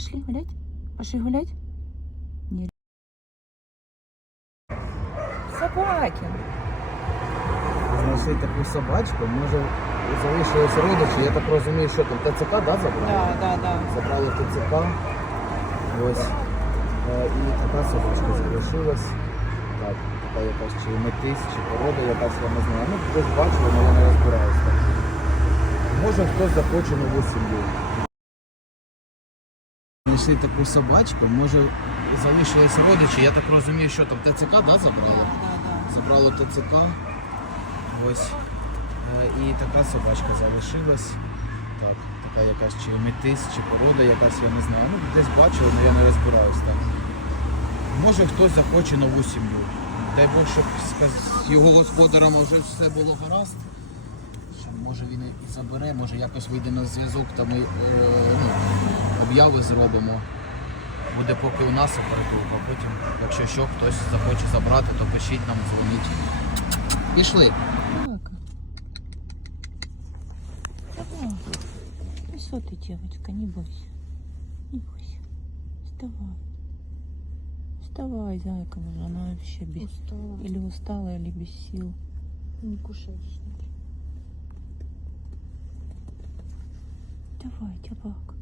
Пошли гулять? Пошли гулять? Ні. Собаки. Знайшли таку собачку, може залишились родичі, я так розумію, що там ТЦК, да, забрали? Да, да, да. Забрали ТЦК. Ось. Е, І така собачка залишилась. Так, така якась чи метись, чи порода якась, я не знаю. Ну, хтось бачив, але я не розбираюся. Може хтось захоче нову сім'ю. Знайшли таку собачку, може залишились родичі, я так розумію, що там ТЦК, да, забрали? Забрало ТЦК. Ось. Е, І така собачка залишилась. Так, така якась чи метись, чи порода якась, я не знаю. Ну, десь бачив, але я не розбираюсь так. Може хтось захоче нову сім'ю. Дай Бог, щоб з його господарами вже все було гаразд. Що, Може він і забере, може якось вийде на зв'язок, та ми е, ну, обяви зробимо. Буде поки у нас оперативка, а потім, якщо що, хтось захоче забрати, то пишіть нам, дзвоніть. Пішли. Собака. Давай. Ну что ты, девочка, не бойся. Не бойся. Вставай. Вставай, зайка моя, она вообще без... Устала. Или устала, или без сил. Не кушаешь. Давай, собака.